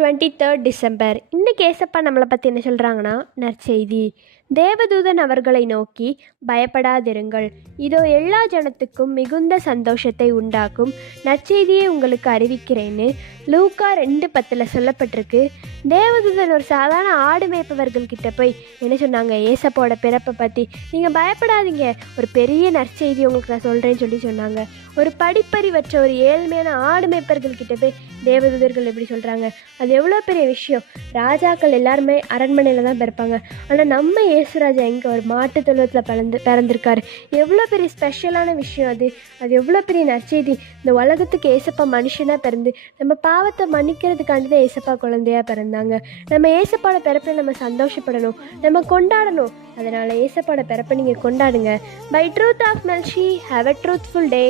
23rd December. இன்றைக்கி ஏசப்பா நம்மளை பற்றி என்ன சொல்கிறாங்கன்னா, நற்செய்தி. தேவதூதன் அவர்களை நோக்கி, பயப்படாதிருங்கள், இதோ எல்லா ஜனத்துக்கும் மிகுந்த சந்தோஷத்தை உண்டாக்கும் நற்செய்தியை உங்களுக்கு அறிவிக்கிறேன்னு லூக்கா 2:10 சொல்லப்பட்டிருக்கு. தேவதூதன் ஒரு சாதாரண ஆடு மேய்ப்பவர்கள்கிட்ட போய் என்ன சொன்னாங்க, ஏசப்போட பிறப்பை பற்றி நீங்கள் பயப்படாதீங்க, ஒரு பெரிய நற்செய்தி உங்களுக்கு நான் சொல்கிறேன்னு சொன்னாங்க. ஒரு படிப்பறிவற்ற ஒரு ஏழ்மையான ஆடு மேய்ப்பர்கள்கிட்ட போய் தேவதூதர்கள் எப்படி சொல்கிறாங்க, அது எவ்வளோ பெரிய விஷயம். ராஜாக்கள் எல்லாருமே அரண்மனையில் தான் பிறப்பாங்க, ஆனால் நம்ம இயேசுராஜா எங்கே ஒரு மாட்டு தொழுவத்தில் பிறந்திருக்காரு. எவ்வளோ பெரிய ஸ்பெஷலான விஷயம் அது. அது எவ்வளோ பெரிய நற்செய்தி. இந்த உலகத்துக்கு ஏசப்பா மனுஷனாக பிறந்து நம்ம பாவத்தை மன்னிக்கிறதுக்காண்டி தான் ஏசப்பா குழந்தையாக பிறந்தாங்க. நம்ம ஏசப்பாவோட பிறப்பில் நம்ம சந்தோஷப்படணும், நம்ம கொண்டாடணும். அதனால் ஏசப்பாவோட பிறப்பை நீங்கள் கொண்டாடுங்க. பை ட்ரூத் ஆஃப் மெல்ஷி, ஹாவ் அ ட்ரூத்ஃபுல் டே.